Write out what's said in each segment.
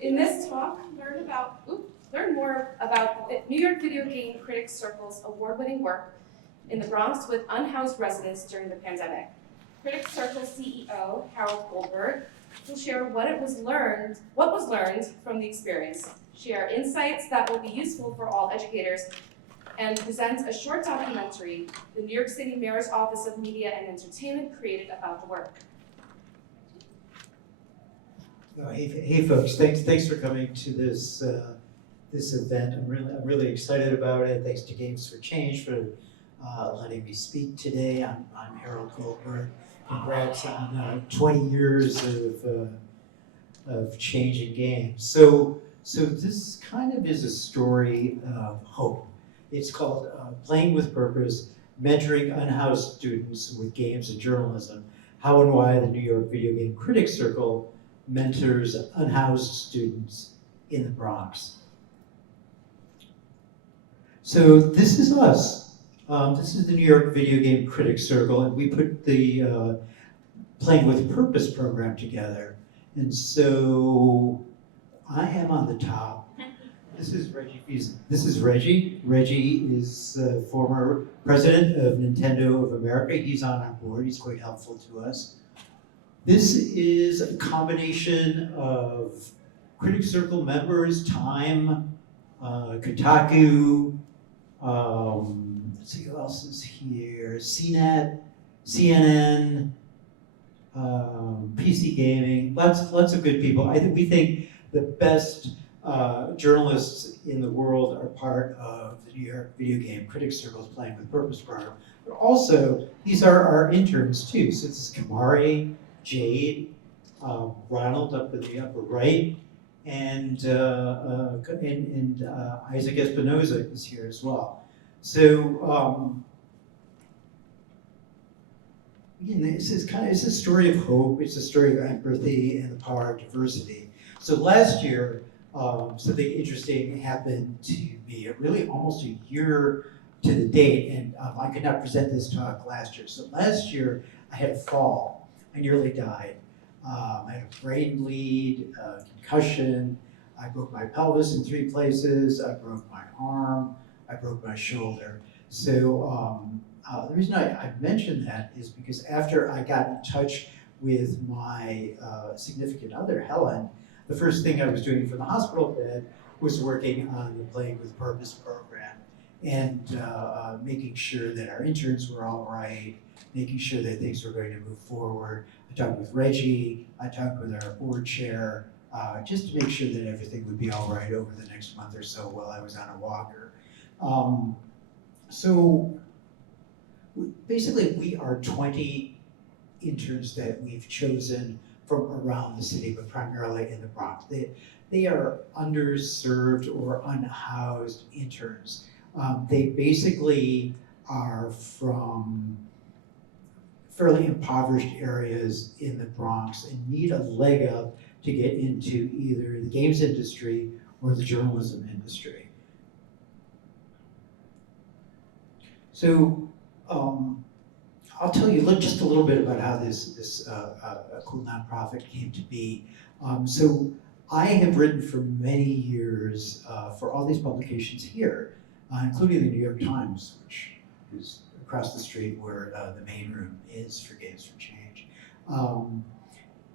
In this talk, learn more about the New York Videogame Critics Circle's award-winning work in the Bronx with unhoused residents during the pandemic. Critics Circle CEO Harold Goldberg will share what was learned from the experience, share insights that will be useful for all educators, and present a short documentary the New York City Mayor's Office of Media and Entertainment created about the work. Hey folks, thanks for coming to this this event. I'm really excited about it. Thanks to Games for Change for letting me speak today. I'm Harold Goldberg. Congrats on 20 years of changing games. So this kind of is a story of hope. It's called Playing with Purpose: Mentoring Unhoused Students with Games and Journalism. How and why the New York Videogame Critics Circle mentors unhoused students in the Bronx. So this is us. This is the New York Videogame Critics Circle, and we put the Playing with Purpose program together. And so I am on the top. This is Reggie Fils-Aime. This is Reggie. Reggie is the former president of Nintendo of America. He's on our board. He's quite helpful to us. This is a combination of Critics Circle members, Time, Kotaku, let's see who else is here, CNET, CNN, PC Gaming, lots of good people. We think the best journalists in the world are part of the New York Videogame Critics Circle's Playing with Purpose program. But also, these are our interns too. So this is Kamari, Jade, Ronald up in the upper right, and Isaac Espinoza is here as well. So it's a story of hope. It's a story of empathy and the power of diversity. So last year, something interesting happened to me. Really, almost a year to the date, and I could not present this talk last year. So last year, I had a fall. I nearly died. I had a brain bleed, concussion. I broke my pelvis in 3 places. I broke my arm. I broke my shoulder. So the reason I mention that is because after I got in touch with my significant other, Helen, the first thing I was doing from the hospital bed was working on the Playing with Purpose program and making sure that our interns were all right, making sure that things were going to move forward. I talked with Reggie, I talked with our board chair, just to make sure that everything would be all right over the next month or so while I was on a walker. So basically we are 20 interns that we've chosen from around the city, but primarily in the Bronx. They are underserved or unhoused interns. They basically are from fairly impoverished areas in the Bronx and need a leg up to get into either the games industry or the journalism industry. So I'll tell you just a little bit about how this cool nonprofit came to be. So I have written for many years for all these publications here, including the New York Times, which is across the street where the main room is for Games for Change.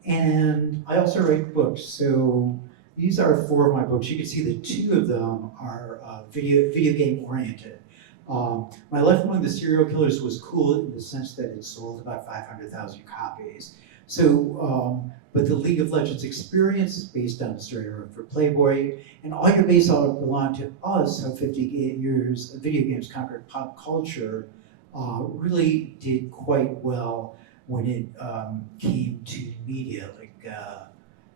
And I also write books. So these are 4 of my books. You can see that 2 of them are video game oriented. My Life Among the Serial Killers was cool in the sense that it sold about 500,000 copies. So, but the League of Legends experience is based on the story I wrote for Playboy, and All Your Base Ought to Belong to Us, How 58 Years of Video Games Conquered Pop Culture, really did quite well when it came to media, like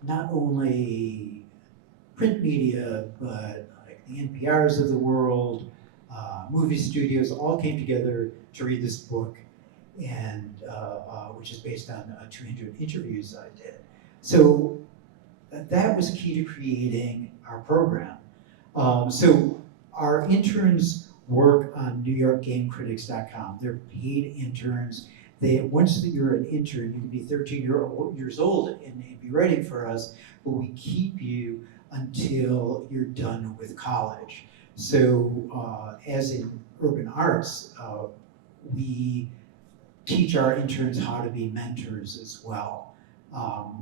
not only print media, but like the NPRs of the world, movie studios all came together to read this book, and which is based on 200 interviews I did. So that was key to creating our program. So our interns work on NewYorkGameCritics.com. They're paid interns. Once you're an intern, you can be 13 years old and be writing for us, but we keep you until you're done with college. So as in urban arts, we teach our interns how to be mentors as well.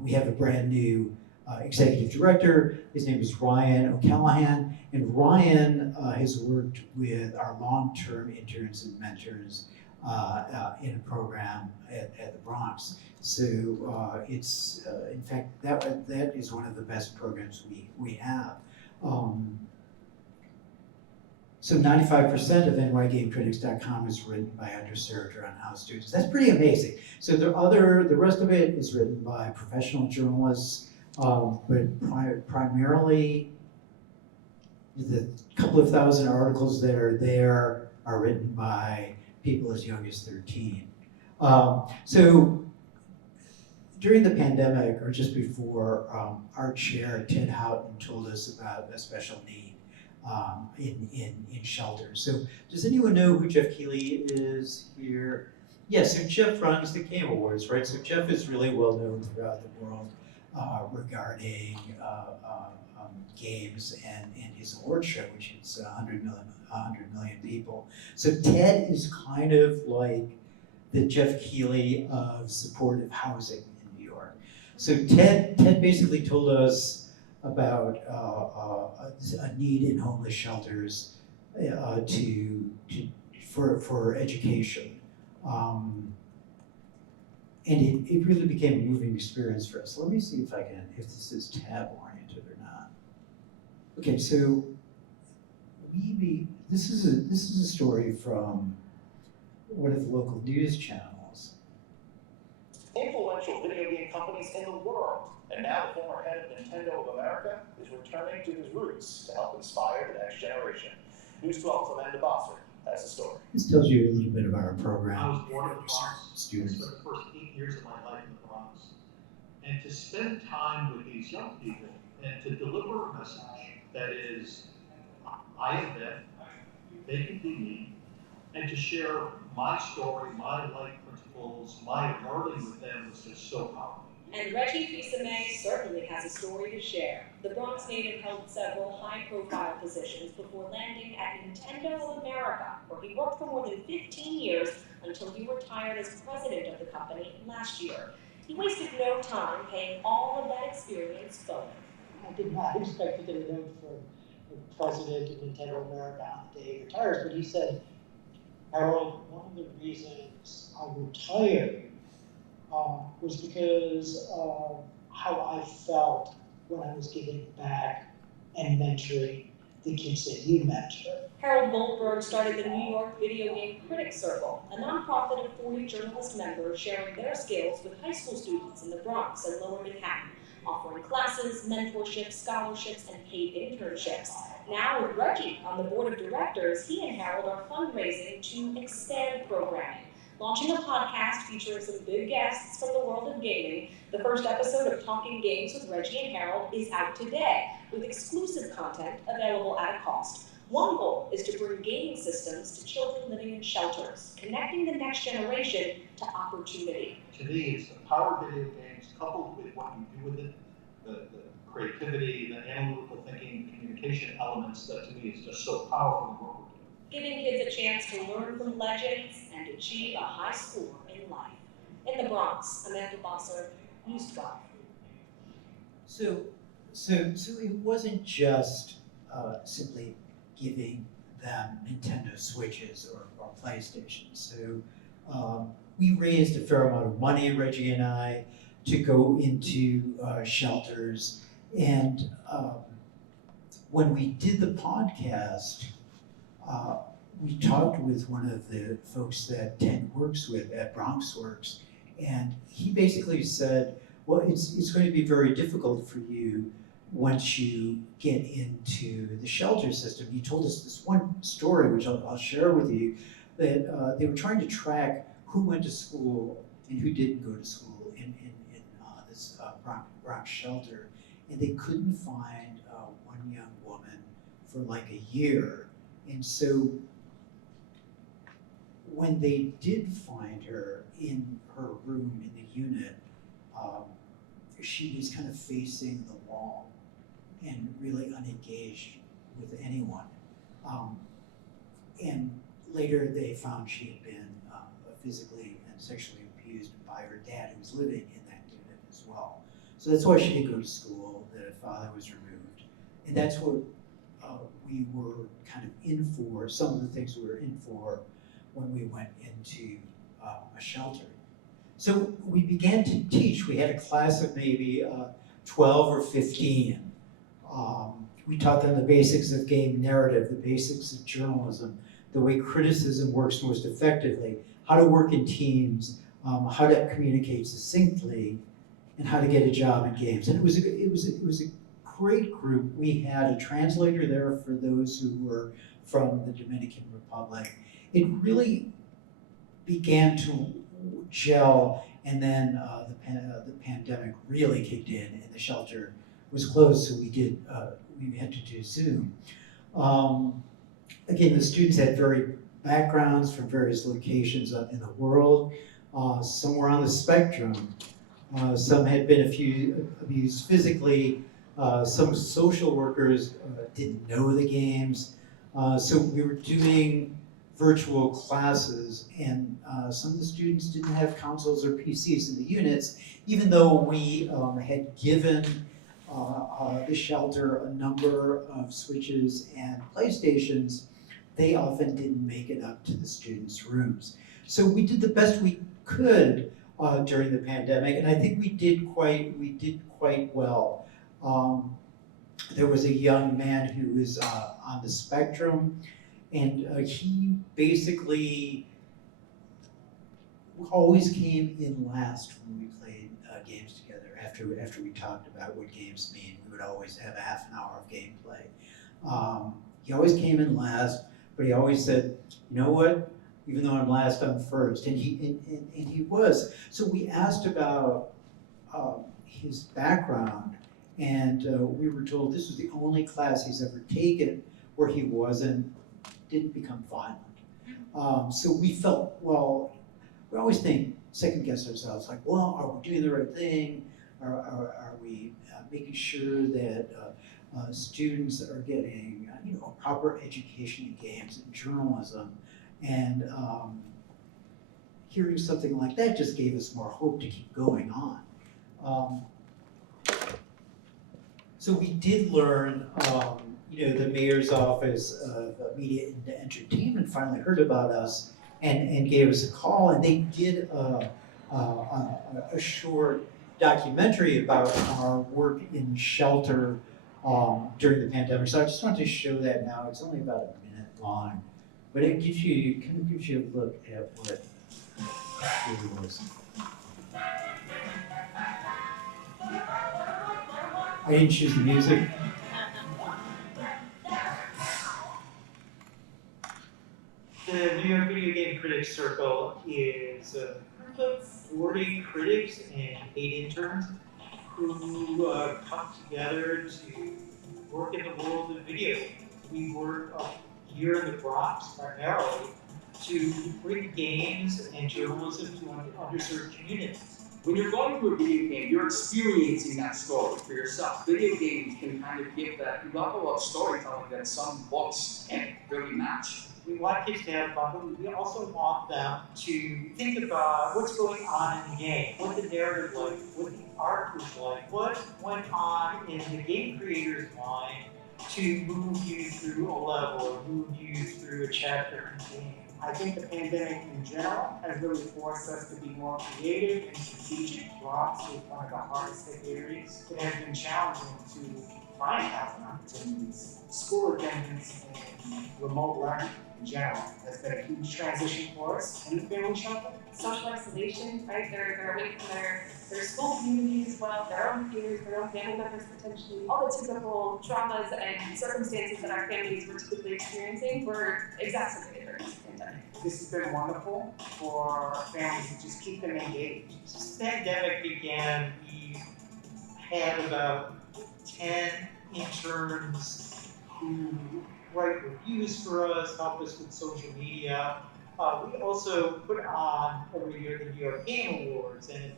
We have a brand new executive director. His name is Ryan O'Callahan, and Ryan has worked with our long-term interns and mentors in a program at the Bronx. So it's, in fact, that is one of the best programs we have. So 95% of nygamecritics.com is written by underserved or unhoused students. That's pretty amazing. So the rest of it is written by professional journalists, but primarily the couple of thousand articles that are there are written by people as young as 13. So during the pandemic, or just before, our chair, Ted Houghton, told us about a special need in shelters. So does anyone know who Jeff Keighley is here? Yes, so Jeff runs the Game Awards, right? So Jeff is really well known throughout the world regarding games and his award show, which is 100 million people. So Ted is kind of like the Jeff Keighley of supportive housing in New York. So Ted basically told us about a need in homeless shelters for education. And it really became a moving experience for us. Let me see if this is tab oriented or not. Okay, so this is a story from one of the local news channels. Influential video game companies in the world, and now the former head of Nintendo of America is returning to his roots to help inspire the next generation. News 12's Amanda Bossert has the story. This tells you a little bit about our program. I was born in the Bronx. Students. I spent the first 8 years of my life in the Bronx. And to spend time with these young people and to deliver a message that is, I am them, they can be me, and to share my story, my life principles, my learning with them was just so powerful. And Reggie Fils-Aime certainly has a story to share. The Bronx native held several high-profile positions before landing at Nintendo of America, where he worked for more than 15 years until he retired as president of the company last year. He wasted no time paying all of that experience forward. I did not expect to get a note from the president of Nintendo of America on the day he retires, but he said, Harold, one of the reasons I retired was because of how I felt when I was giving back and mentoring the kids that you mentor. Harold Goldberg started the New York Videogame Critics Circle, a nonprofit of 40 journalist members sharing their skills with high school students in the Bronx and Lower Manhattan, offering classes, mentorships, scholarships, and paid internships. Now with Reggie on the board of directors, he and Harold are fundraising to expand programming, launching a podcast featuring some big guests from the world of gaming. The first episode of Talking Games with Reggie and Harold is out today, with exclusive content available at a cost. One goal is to bring gaming systems to children living in shelters, connecting the next generation to opportunity. To me, it's the power of video games coupled with what you do with it, the creativity, the analytical thinking, communication elements that to me is just so powerful in what we're doing. Giving kids a chance to learn from legends and achieve a high score in life. In the Bronx, Amanda Bossert, News 12. So it wasn't just simply giving them Nintendo Switches or PlayStations. So we raised a fair amount of money, Reggie and I, to go into shelters. And when we did the podcast, we talked with one of the folks that Ted works with at BronxWorks, and he basically said, well, it's going to be very difficult for you once you get into the shelter system. He told us this one story, which I'll share with you, that they were trying to track who went to school and who didn't go to school in this Bronx shelter, and they couldn't find one young woman for like a year. And so when they did find her in her room in the unit, she was kind of facing the wall. and really unengaged with anyone. And later they found she had been physically and sexually abused by her dad, who was living in that unit as well. So that's why she didn't go to school, the father was removed. And that's what we were kind of in for, some of the things we were in for when we went into a shelter. So we began to teach. We had a class of maybe 12 or 15. We taught them the basics of game narrative, the basics of journalism, the way criticism works most effectively, how to work in teams, how to communicate succinctly, and how to get a job in games. And it was a great group. We had a translator there for those who were from the Dominican Republic. It really began to gel, and then the pandemic really kicked in, and the shelter was closed, so we had to do Zoom. Again, the students had varied backgrounds from various locations in the world. Some were on the spectrum. Some had been abused physically. Some social workers didn't know the games. So we were doing virtual classes, and some of the students didn't have consoles or PCs in the units, even though we had given the shelter a number of Switches and PlayStations. They often didn't make it up to the students' rooms. So we did the best we could during the pandemic, and I think we did quite well. There was a young man who was on the spectrum, and he basically always came in last when we played games together. After we talked about what games mean, we would always have a half an hour of gameplay. He always came in last, but he always said, "You know what? Even though I'm last, I'm first." And he was. So we asked about his background, and we were told this was the only class he's ever taken where he didn't become violent. So we felt, well, we always second guess ourselves, like, well, are we doing the right thing? Are we making sure that students are getting a proper education in games and journalism? And hearing something like that just gave us more hope to keep going on. So we did learn, the mayor's office of media and entertainment finally heard about us and gave us a call, and they did a short documentary about our work in shelter during the pandemic. So I just wanted to show that now. It's only about a minute long, but it gives you a look at what it really was. I didn't choose the music. The New York Videogame Critics Circle is a group of 40 critics and 8 interns who come together to work in the world of video games. We work here in the Bronx primarily to bring games and journalism to underserved communities. When you're going through a video game, you're experiencing that story for yourself. Video games can kind of give that level of storytelling that some books can't really match. We want kids to have fun, but we also want them to think about what's going on in the game, what the narrative was like, what the art was like, what went on in the game creator's mind to move you through a level or move you through a chapter in the game. I think the pandemic in general has really forced us to be more creative and strategic. Bronx is one of the hardest hit areas. It has been challenging to find housing opportunities. School attendance and remote learning in general has been a huge transition for us in the family shelter. Social isolation, right? They're away from their school communities as well, their own peers, their own family members potentially. All the typical traumas and circumstances that our families were typically experiencing were exacerbated during this pandemic. This has been wonderful for families to just keep them engaged. Since the pandemic began, we had about 10 interns who write reviews for us, help us with social media. We also put on every year the New York Game Awards, and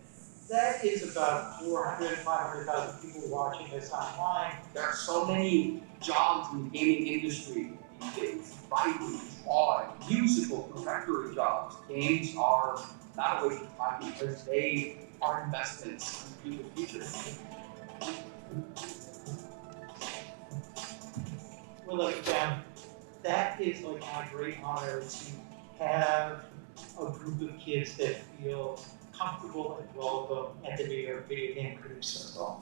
that is about 400, 500,000 people watching this online. There are so many jobs in the gaming industry these days. Writing, drawing, musical, professional jobs. Games are not a waste of time because they are investments in people's future. Well, look, that is like my great honor to have a group of kids that feel comfortable and welcome at the New York Video Game Critics Circle.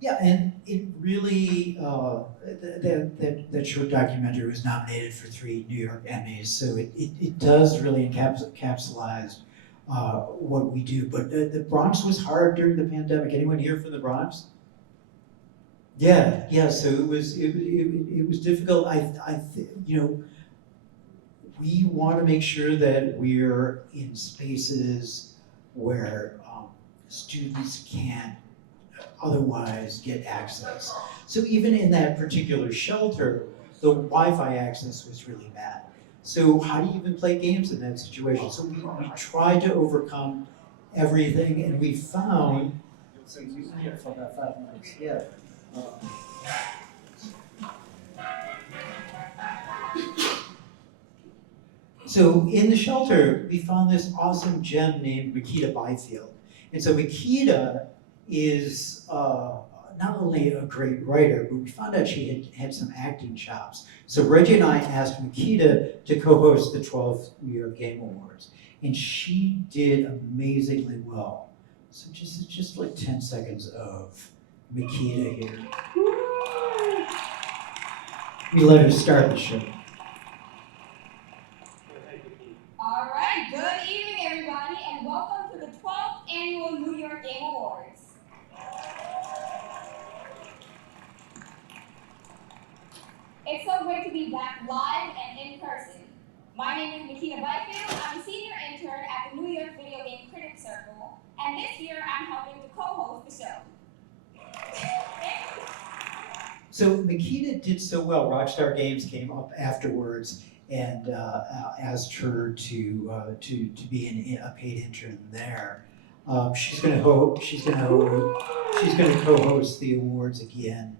Yeah, and it really, that short documentary was nominated for 3 New York Emmys, so it does really encapsulate what we do. But the Bronx was hard during the pandemic. Anyone here from the Bronx? Yeah, so it was difficult. We want to make sure that we're in spaces where students can't otherwise get access. So even in that particular shelter, the Wi-Fi access was really bad. So how do you even play games in that situation? So we tried to overcome everything, and we found. So you have for about 5 minutes. Yeah. So in the shelter, we found this awesome gem named Makita Byfield. And so Makita is not only a great writer, but we found out she had some acting chops. So Reggie and I asked Makita to co-host the 12th New York Game Awards. And she did amazingly well. So just like 10 seconds of Makita here. We let her start the show. All right, good evening, everybody, and welcome to the 12th Annual New York Game Awards. It's so great to be back live and in person. My name is Makita Byfield. I'm a senior intern at the New York Videogame Critics Circle, and this year I'm helping to co-host the show. So Makita did so well. Rockstar Games came up afterwards and asked her to be a paid intern there. She's going to co-host the awards again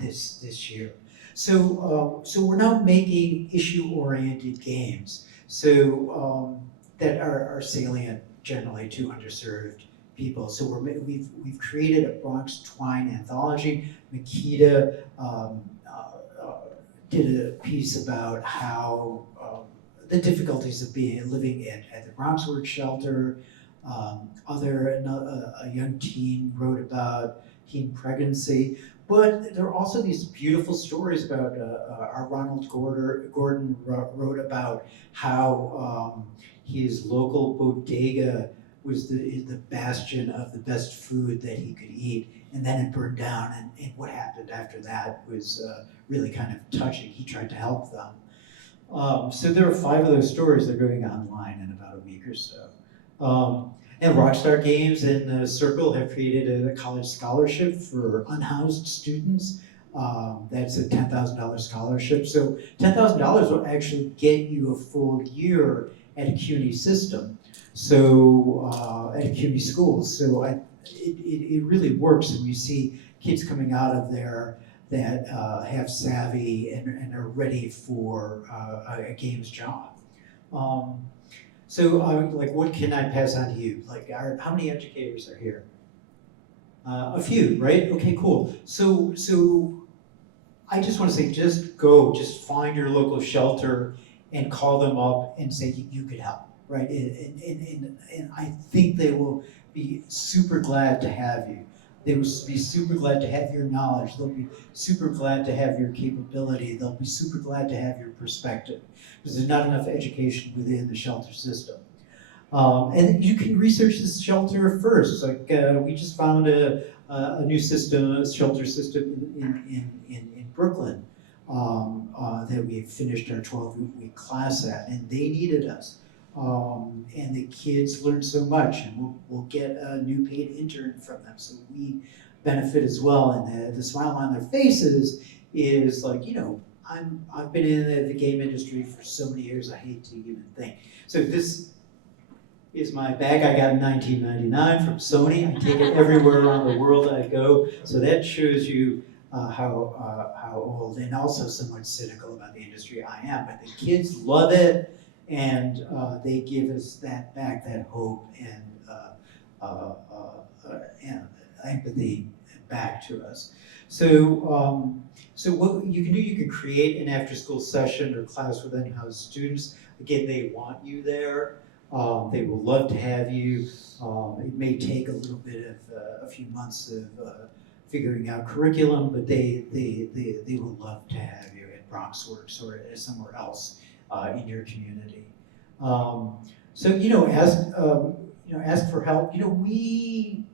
this year. So we're now making issue-oriented games. So that are salient generally to underserved people. So we've created a Bronx Twine anthology. Makita did a piece about how the difficulties of living at the Bronx Work Shelter. A young teen wrote about teen pregnancy. But there are also these beautiful stories about our Ronald Gordon wrote about how his local bodega was the bastion of the best food that he could eat, and then it burned down, and what happened after that was really kind of touching. He tried to help them. So there are 5 of those stories that are going online in about a week or so. And Rockstar Games and the Circle have created a college scholarship for unhoused students. That's a $10,000 scholarship. So $10,000 will actually get you a full year at a CUNY system. So at a CUNY school. So it really works, and we see kids coming out of there that have savvy and are ready for a games job. So what can I pass on to you? How many educators are here? A few, right? Okay, cool. So I just want to say, just find your local shelter and call them up and say you could help, right? And I think they will be super glad to have you. They will be super glad to have your knowledge. They'll be super glad to have your capability. They'll be super glad to have your perspective, because there's not enough education within the shelter system. And you can research this shelter first. We just found a new system, a shelter system in Brooklyn that we finished our 12-week class at, and they needed us. And the kids learn so much, and we'll get a new paid intern from them, so we benefit as well. And the smile on their faces is I've been in the game industry for so many years, I hate to even think. So is my bag I got in 1999 from Sony. I take it everywhere around the world I go. So that shows you how old and also somewhat cynical about the industry I am. But the kids love it, and they give us that back, that hope and empathy back to us. So what you can do, you can create an after-school session or class with Unhoused students. Again, they want you there. They will love to have you. It may take a little bit of a few months of figuring out curriculum, but they will love to have you at BronxWorks or somewhere else in your community. So ask for help. We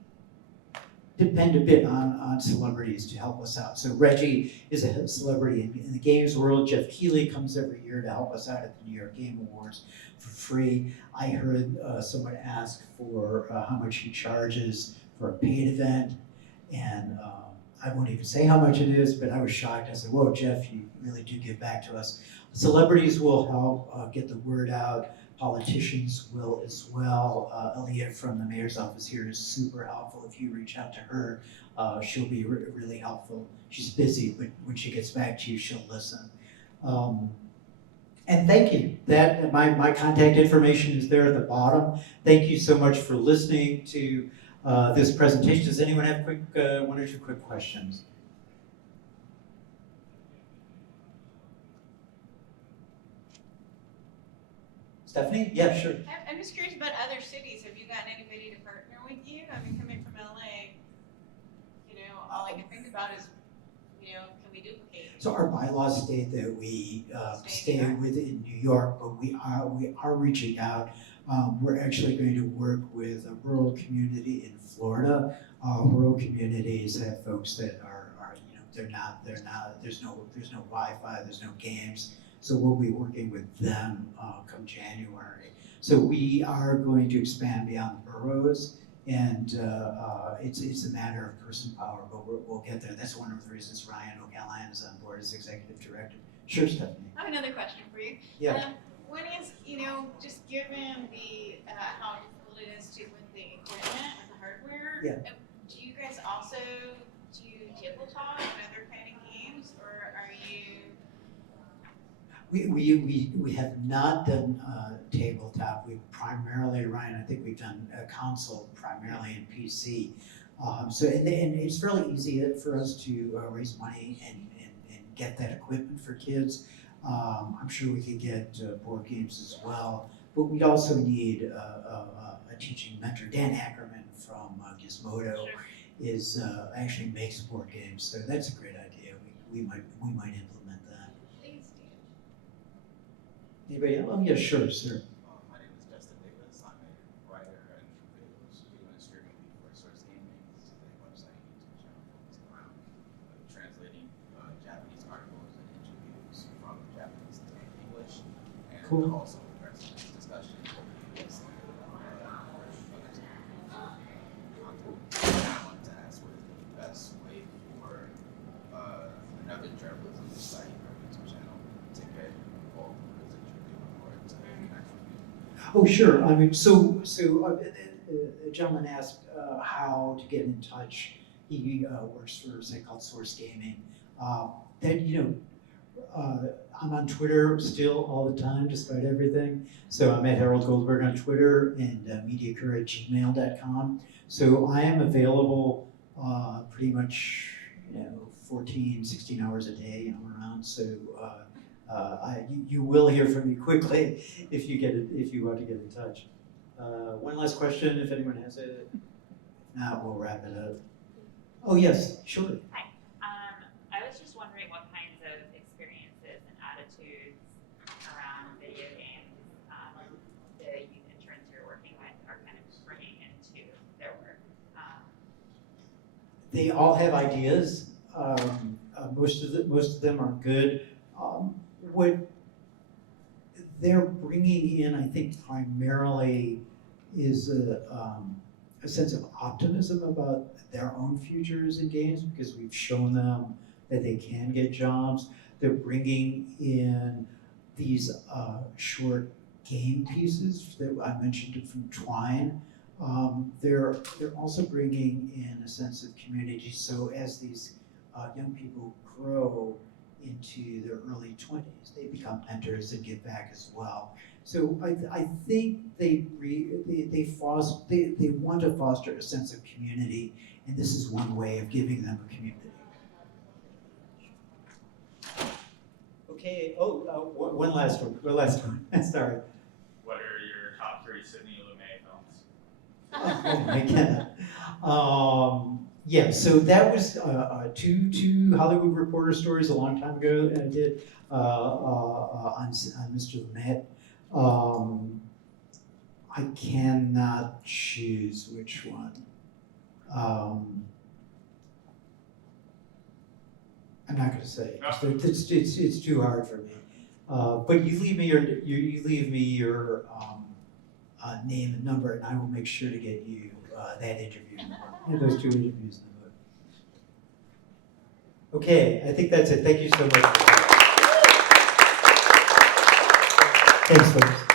depend a bit on celebrities to help us out. So Reggie is a celebrity in the games world. Jeff Keighley comes every year to help us out at the New York Game Awards for free. I heard someone ask for how much he charges for a paid event, and I won't even say how much it is, but I was shocked. I said, whoa, Jeff, you really do give back to us. Celebrities will help get the word out. Politicians will as well. Aaliyah from the mayor's office here is super helpful. If you reach out to her, she'll be really helpful. She's busy, but when she gets back to you, she'll listen. And thank you. That my contact information is there at the bottom. Thank you so much for listening to this presentation. Does anyone have one or two quick questions? Stephanie? Yeah, sure. I'm just curious about other cities. Have you gotten anybody to partner with you? I mean, coming from LA, all I can think about is, can we duplicate? So our bylaws state that we stay within New York, but we are reaching out. We're actually going to work with a rural community in Florida. Rural communities have folks that are they're not. There's no Wi-Fi. There's no games. So we'll be working with them come January. So we are going to expand beyond the boroughs, and it's a matter of person power, but we'll get there. That's one of the reasons Ryan O'Callaghan is on board as executive director. Sure, Stephanie. I have another question for you. Yeah. One is, just given the how difficult it is to with the equipment and the hardware. Yeah. Do you guys also do tabletop and other kind of games, or are you? We have not done tabletop. We primarily, Ryan, I think we've done a console primarily in PC. So and it's fairly easy for us to raise money and get that equipment for kids. I'm sure we could get board games as well, but we'd also need a teaching mentor. Dan Ackerman from Gizmodo is actually makes board games, so that's a great idea. We might implement that. Please do. Anybody else? Oh yeah, sure, sir. My name is Justin Davis. I'm a writer and video and streaming lead for Source Gaming. This is a website YouTube channel focused around translating Japanese articles and interviews from Japanese to English, and Cool. also addressing this discussion with others content. I wanted to ask what is the best way for another journalism site or YouTube channel to get involved with the things that you're doing or to connect with you? Oh, sure. I mean, a gentleman asked how to get in touch. He works for a site called Source Gaming. I'm on Twitter still all the time, despite everything. So I'm at Harold Goldberg on Twitter and mediacur@gmail.com. So I am available pretty much 14, 16 hours a day around. So you will hear from me quickly if you want to get in touch. One last question, if anyone has it. If not, we'll wrap it up. Oh yes, sure. Hi. I was just wondering what kinds of experiences and attitudes around video games the youth interns you're working with are kind of bringing into their work. They all have ideas. Most of them are good. What they're bringing in, I think, primarily is a sense of optimism about their own futures in games, because we've shown them that they can get jobs. They're bringing in these short game pieces that I mentioned from Twine. They're also bringing in a sense of community. So as these young people grow into their early 20s, they become mentors and give back as well. So I think they want to foster a sense of community, and this is one way of giving them a community. Okay. Oh, one last one. Sorry. What are your top 3 Sidney Lumet films? Oh my God. Yeah, so that was two Hollywood Reporter stories a long time ago that I did on Mr. Lumet. I cannot choose which one. I'm not going to say. It's too hard for me. But you leave me your name and number, and I will make sure to get you that interview. Those 2 interviews in the book. Okay, I think that's it. Thank you so much. Thanks, folks.